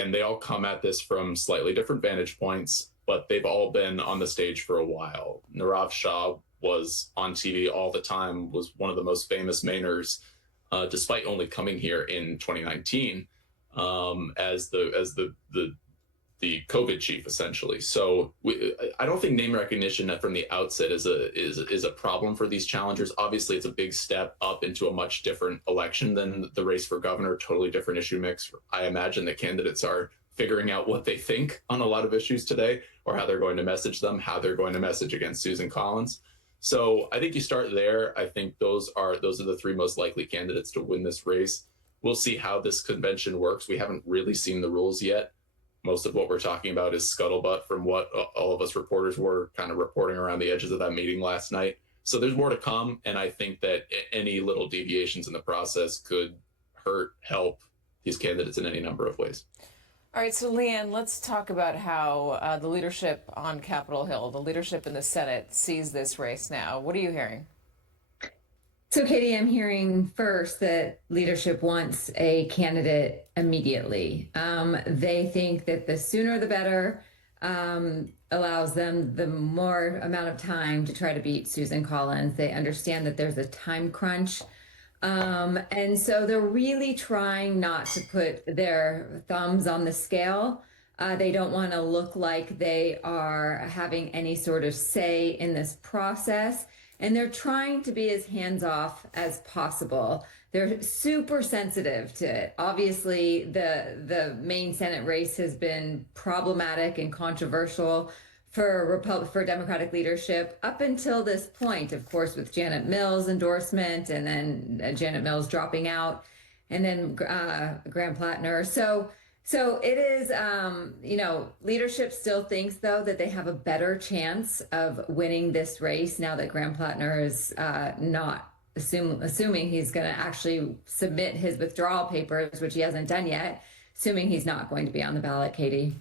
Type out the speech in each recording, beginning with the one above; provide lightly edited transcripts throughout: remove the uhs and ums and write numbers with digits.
and they all come at this from slightly different vantage points, but they've all been on the stage for a while. Nirav Shah was on TV all the time, was one of the most famous Mainers, despite only coming here in 2019 as the COVID chief, essentially. So I don't think name recognition from the outset is a problem for these challengers. Obviously, it's a big step up into a much different election than the race for governor. Totally different issue mix. I imagine the candidates are figuring out what they think on a lot of issues today, or how they're going to message them, how they're going to message against Susan Collins. So I think you start there. I think those are the three most likely candidates to win this race. We'll see how this convention works. We haven't really seen the rules yet. Most of what we're talking about is scuttlebutt from what all of us reporters were kind of reporting around the edges of that meeting last night. So there's more to come, and I think that any little deviations in the process could hurt, help these candidates in any number of ways. All right, so Leanne, let's talk about how the leadership on Capitol Hill, the leadership in the Senate, sees this race now. What are you hearing? So, Katie, I'm hearing first that leadership wants a candidate immediately. They think that the sooner the better, allows them the more amount of time to try to beat Susan Collins. They understand that there's a time crunch. And so they're really trying not to put their thumbs on the scale. They don't want to look like they are having any sort of say in this process. And they're trying to be as hands-off as possible. They're super sensitive to it. Obviously, the main Senate race has been problematic and controversial for Democratic leadership up until this point, of course, with Janet Mills' endorsement, and then Janet Mills dropping out, and then Graham Plattner. So it is, leadership still thinks, though, that they have a better chance of winning this race now that Graham Plattner is not assuming he's going to actually submit his withdrawal papers, which he hasn't done yet, assuming he's not going to be on the ballot, Katie.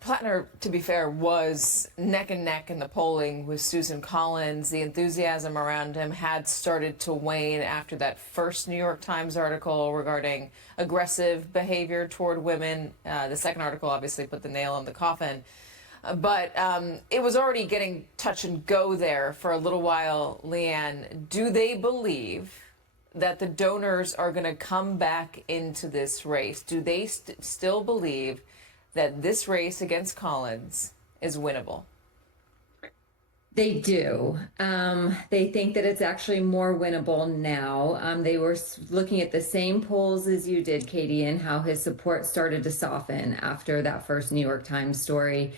Plattner, to be fair, was neck and neck in the polling with Susan Collins. The enthusiasm around him had started to wane after that first New York Times article regarding aggressive behavior toward women. The second article obviously put the nail in the coffin. But it was already getting touch and go there for a little while. Leanne, do they believe that the donors are going to come back into this race? Do they still believe that this race against Collins is winnable? They do. They think that it's actually more winnable now. They were looking at the same polls as you did, Katie, and how his support started to soften after that first New York Times story.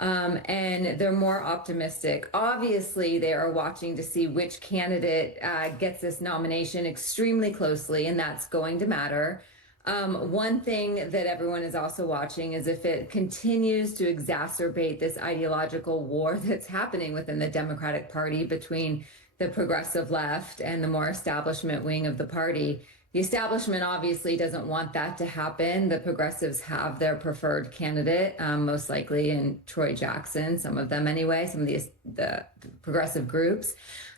And they're more optimistic. Obviously, they are watching to see which candidate gets this nomination extremely closely, and that's going to matter. One thing that everyone is also watching is if it continues to exacerbate this ideological war that's happening within the Democratic Party between the progressive left and the more establishment wing of the party. The establishment obviously doesn't want that to happen. The progressives have their preferred candidate, most likely in Troy Jackson, some of them anyway, some of the progressive groups.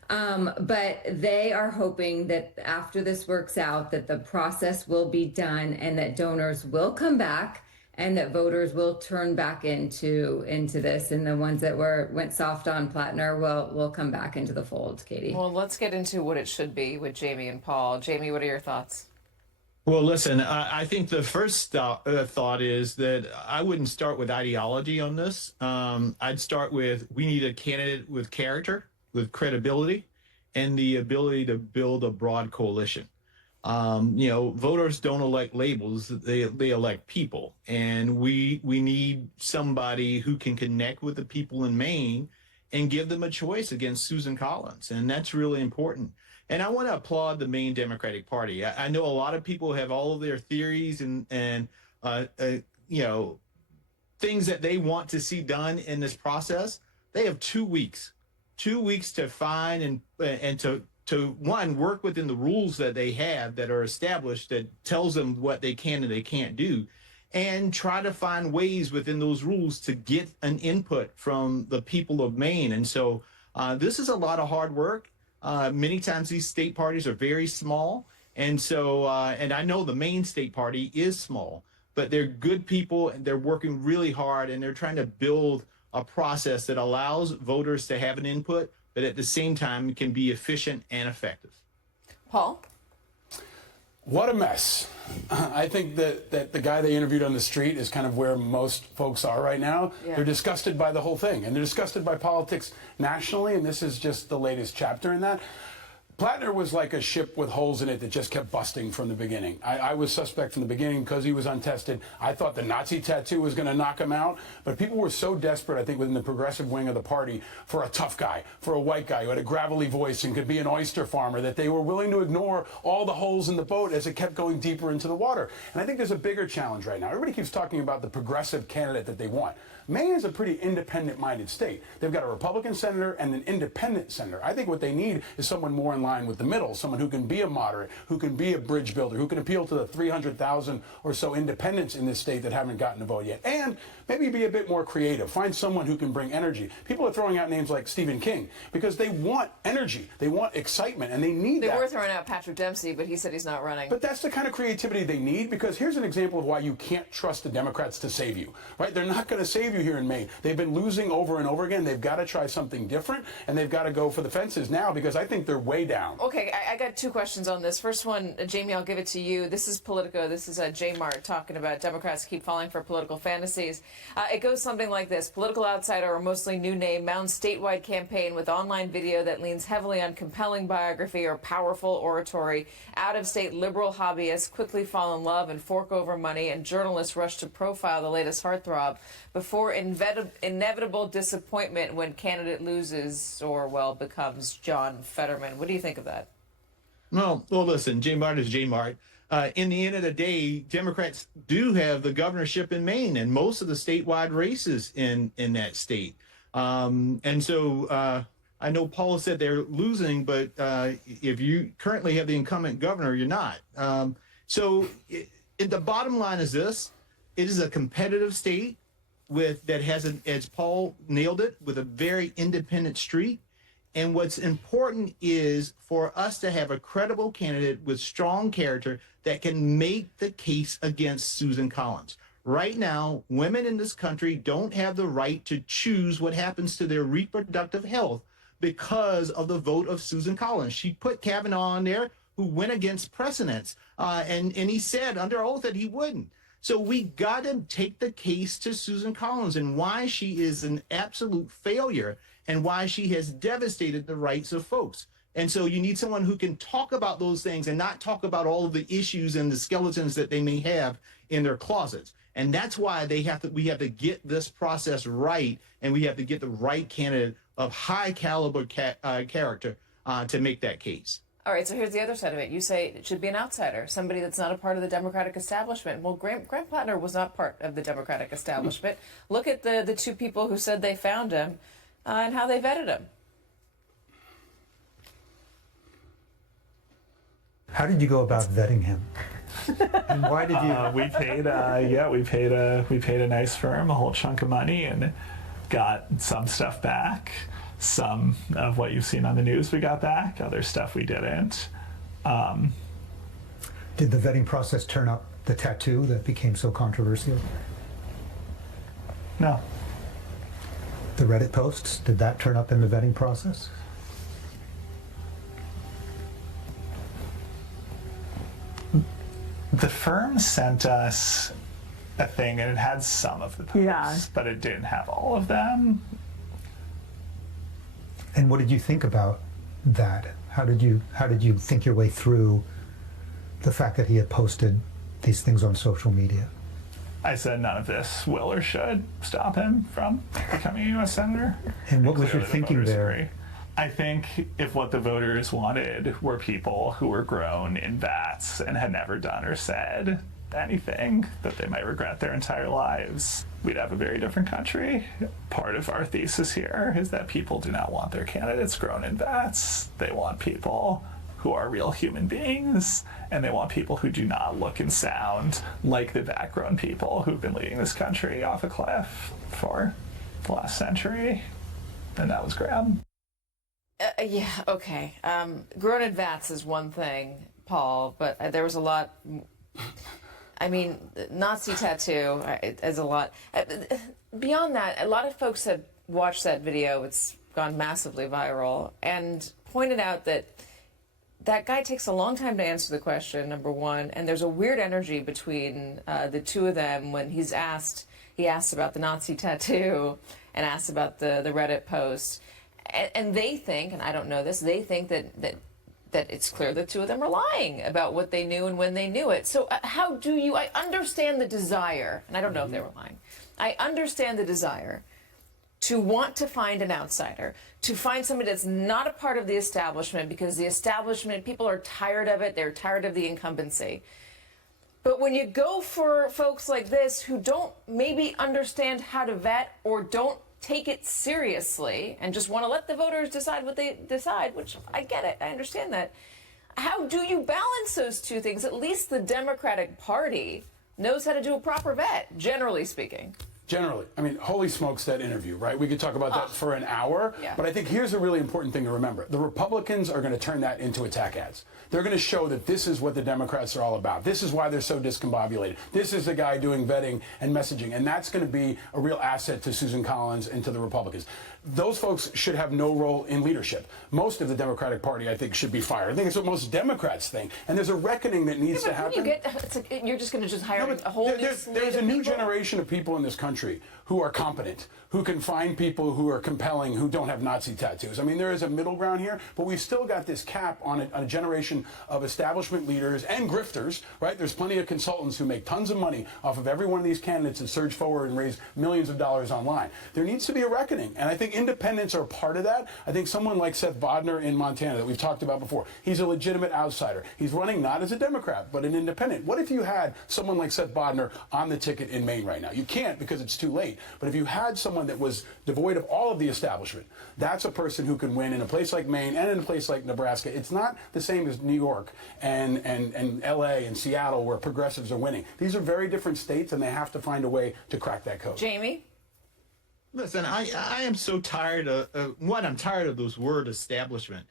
But they are hoping that after this works out, that the process will be done and that donors will come back and that voters will turn back into this, and the ones that went soft on Plattner will come back into the fold, Katie. Well, let's get into what it should be with Jamie and Paul. Jamie, what are your thoughts? Well, listen, I think the first thought is that I wouldn't start with ideology on this. I'd start with, we need a candidate with character, with credibility, and the ability to build a broad coalition. Voters don't elect labels, they elect people. And we need somebody who can connect with the people in Maine and give them a choice against Susan Collins. And that's really important. And I want to applaud the Maine Democratic Party. I know a lot of people have all of their theories and things that they want to see done in this process. They have 2 weeks to find and to one, work within the rules that they have that are established that tells them what they can and they can't do, and try to find ways within those rules to get an input from the people of Maine. And so this is a lot of hard work. Many times these state parties are very small. And so, and I know the Maine state party is small, but they're good people and they're working really hard and they're trying to build a process that allows voters to have an input, but at the same time can be efficient and effective. Paul? What a mess. I think that the guy they interviewed on the street is kind of where most folks are right now. Yeah. They're disgusted by the whole thing, and they're disgusted by politics nationally, and this is just the latest chapter in that. Plattner was like a ship with holes in it that just kept busting from the beginning. I was suspect from the beginning because he was untested. I thought the Nazi tattoo was going to knock him out, but people were so desperate, I think, within the progressive wing of the party for a tough guy, for a white guy who had a gravelly voice and could be an oyster farmer, that they were willing to ignore all the holes in the boat as it kept going deeper into the water. And I think there's a bigger challenge right now. Everybody keeps talking about the progressive candidate that they want. Maine is a pretty independent-minded state. They've got a Republican senator and an independent senator. I think what they need is someone more in line with the middle, someone who can be a moderate, who can be a bridge builder, who can appeal to the 300,000 or so independents in this state that haven't gotten a vote yet, and maybe be a bit more creative. Find someone who can bring energy. People are throwing out names like Stephen King because they want energy, they want excitement, and they need that. They were throwing out Patrick Dempsey, but he said he's not running. But that's the kind of creativity they need, because here's an example of why you can't trust the Democrats to save you, right? They're not going to save you here in Maine. They've been losing over and over again. They've got to try something different, and they've got to go for the fences now, because I think they're way down. Okay, I got two questions on this. First one, Jamie, I'll give it to you. This is Politico. This is J Mart talking about Democrats keep falling for political fantasies. It goes something like this. Political outsider, or mostly new name, mounts statewide campaign with online video that leans heavily on compelling biography or powerful oratory. Out-of-state liberal hobbyists quickly fall in love and fork over money, and journalists rush to profile the latest heartthrob before inevitable disappointment when candidate loses or, well, becomes John Fetterman. What do you think of that? Well, listen, J Mart is J Mart. In the end of the day, Democrats do have the governorship in Maine and most of the statewide races in that state. And so I know Paul said they're losing, but if you currently have the incumbent governor, you're not. So the bottom line is this. It is a competitive state that has, as Paul nailed it, with a very independent streak. And what's important is for us to have a credible candidate with strong character that can make the case against Susan Collins. Right now, women in this country don't have the right to choose what happens to their reproductive health because of the vote of Susan Collins. She put Kavanaugh on there, who went against precedents, and he said under oath that he wouldn't. So we got to take the case to Susan Collins and why she is an absolute failure and why she has devastated the rights of folks. And so you need someone who can talk about those things and not talk about all of the issues and the skeletons that they may have in their closets. And that's why we have to get this process right, and we have to get the right candidate of high caliber character to make that case. All right, so here's the other side of it. You say it should be an outsider, somebody that's not a part of the Democratic establishment. Well, Grant Plattner was not part of the Democratic establishment. Look at the two people who said they found him and how they vetted him. How did you go about vetting him? And why did you? We paid a nice firm a whole chunk of money and got some stuff back. Some of what you've seen on the news we got back. Other stuff we didn't. Did the vetting process turn up the tattoo that became so controversial? No. The Reddit posts, did that turn up in the vetting process? The firm sent us a thing, and it had some of the posts, but it didn't have all of them. And what did you think about that? How did you think your way through the fact that he had posted these things on social media? I said none of this will or should stop him from becoming a U.S. Senator. And what was your Clearly the thinking voters there? agree. I think if what the voters wanted were people who were grown in vats and had never done or said anything that they might regret their entire lives, we'd have a very different country. Part of our thesis here is that people do not want their candidates grown in vats. They want people who are real human beings, and they want people who do not look and sound like the vat-grown people who've been leading this country off a cliff for the last century. And that was Graham. Yeah, okay. Grown in vats is one thing, Paul, but there was a lot. I mean, Nazi tattoo is a lot. Beyond that, a lot of folks have watched that video. It's gone massively viral and pointed out that that guy takes a long time to answer the question, number one, and there's a weird energy between the two of them when he asked about the Nazi tattoo and asked about the Reddit post. And they think, and I don't know this, they think that it's clear the two of them are lying about what they knew and when they knew it. So how do you, I understand the desire, and I don't know if they were lying, I understand the desire to want to find an outsider, to find somebody that's not a part of the establishment, because the establishment, people are tired of it, they're tired of the incumbency. But when you go for folks like this who don't maybe understand how to vet or don't take it seriously and just want to let the voters decide what they decide, which I get it, I understand that. How do you balance those two things? At least the Democratic Party knows how to do a proper vet, generally speaking. Generally, I mean, holy smokes, that interview, right? We could talk about that for an hour, yeah. But I think here's a really important thing to remember. The Republicans are going to turn that into attack ads. They're going to show that this is what the Democrats are all about. This is why they're so discombobulated. This is the guy doing vetting and messaging, and that's going to be a real asset to Susan Collins and to the Republicans. Those folks should have no role in leadership. Most of the Democratic Party, I think, should be fired. I think it's what most Democrats think, and there's a reckoning that needs to happen. You're just going to just hire a whole new There's a new generation of people in this country who are competent, who can find people who are compelling, who don't have Nazi tattoos. I mean, there is a middle ground here, but we've still got this cap on a generation of establishment leaders and grifters, right? There's plenty of consultants who make tons of money off of every one of these candidates and surge forward and raise millions of dollars online. There needs to be a reckoning, and I think independents are part of that. I think someone like Seth Bodner in Montana that we've talked about before, he's a legitimate outsider. He's running not as a Democrat, but an independent. What if you had someone like Seth Bodner on the ticket in Maine right now? You can't because it's too late. But if you had someone that was devoid of all of the establishment, that's a person who can win in a place like Maine and in a place like Nebraska. It's not the same as New York and LA and Seattle where progressives are winning. These are very different states, and they have to find a way to crack that code. Jamie? Listen, I am so tired of, I'm tired of those word establishment.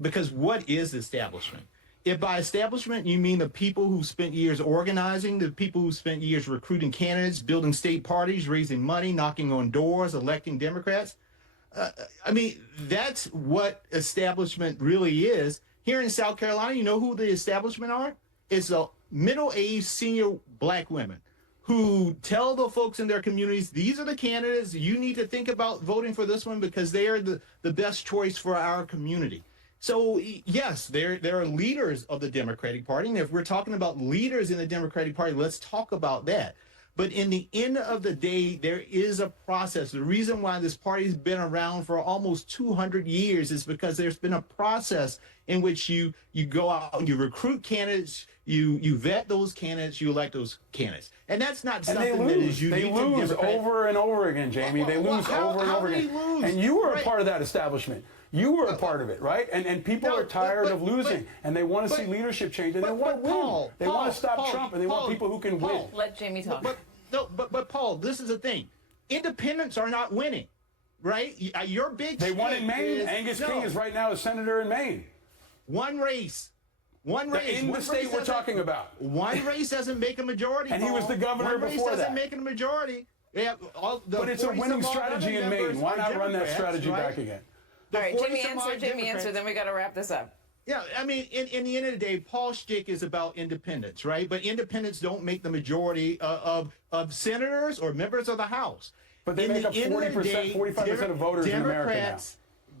Because what is establishment? If by establishment you mean the people who spent years organizing, the people who spent years recruiting candidates, building state parties, raising money, knocking on doors, electing Democrats, I mean, that's what establishment really is. Here in South Carolina, you know who the establishment are? It's the middle-aged senior black women who tell the folks in their communities, these are the candidates, you need to think about voting for this one because they are the best choice for our community. So, yes, there are leaders of the Democratic Party, and if we're talking about leaders in the Democratic Party, let's talk about that. But in the end of the day, there is a process. The reason why this party's been around for almost 200 years is because there's been a process in which you go out, you recruit candidates, you vet those candidates, you elect those candidates. And that's not something that is unique. They lose over and over again, Jamie. They lose over and over again. And you were a part of that establishment. You were a part of it, right? And people are tired of losing, and they want to see leadership change, and they want to win. They want to stop Trump, and they want people who can win. Let Jamie talk. But Paul, this is the thing. Independents are not winning, right? Your big They won in Maine. Angus King is right now a senator in Maine. One race. In the state we're talking about. One race doesn't make a majority. And he was the governor before that. One race doesn't make a majority. But it's a winning strategy in Maine. Why not run that strategy back again? All right, Jamie answer, then we got to wrap this up. Yeah, I mean, in the end of the day, Paul's shtick is about independence, right? But independents don't make the majority of senators or members of the House. But they make up 40%, 45% of voters in America now.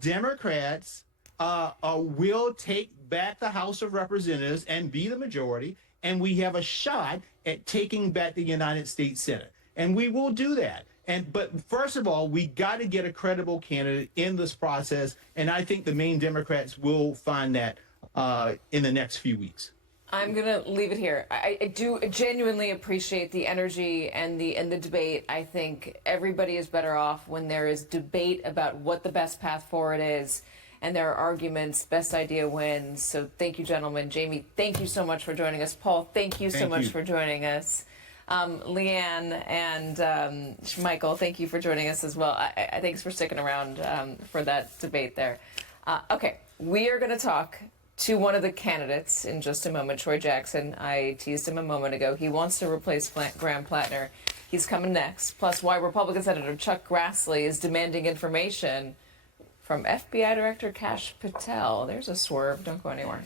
Democrats will take back the House of Representatives and be the majority, and we have a shot at taking back the United States Senate. And we will do that. But first of all, we got to get a credible candidate in this process, and I think the Maine Democrats will find that in the next few weeks. I'm gonna leave it here. I do genuinely appreciate the energy and the debate. I think everybody is better off when there is debate about what the best path forward is, and there are arguments. Best idea wins. So thank you, gentlemen. Jamie, thank you so much for joining us. Paul, thank you so much for joining us. Leanne and Michael, thank you for joining us as well. Thanks for sticking around for that debate there. Okay, we are going to talk to one of the candidates in just a moment, Troy Jackson. I teased him a moment ago. He wants to replace Graham Plattner. He's coming next. Plus, why Republican Senator Chuck Grassley is demanding information from FBI Director Kash Patel. There's a swerve. Don't go anywhere.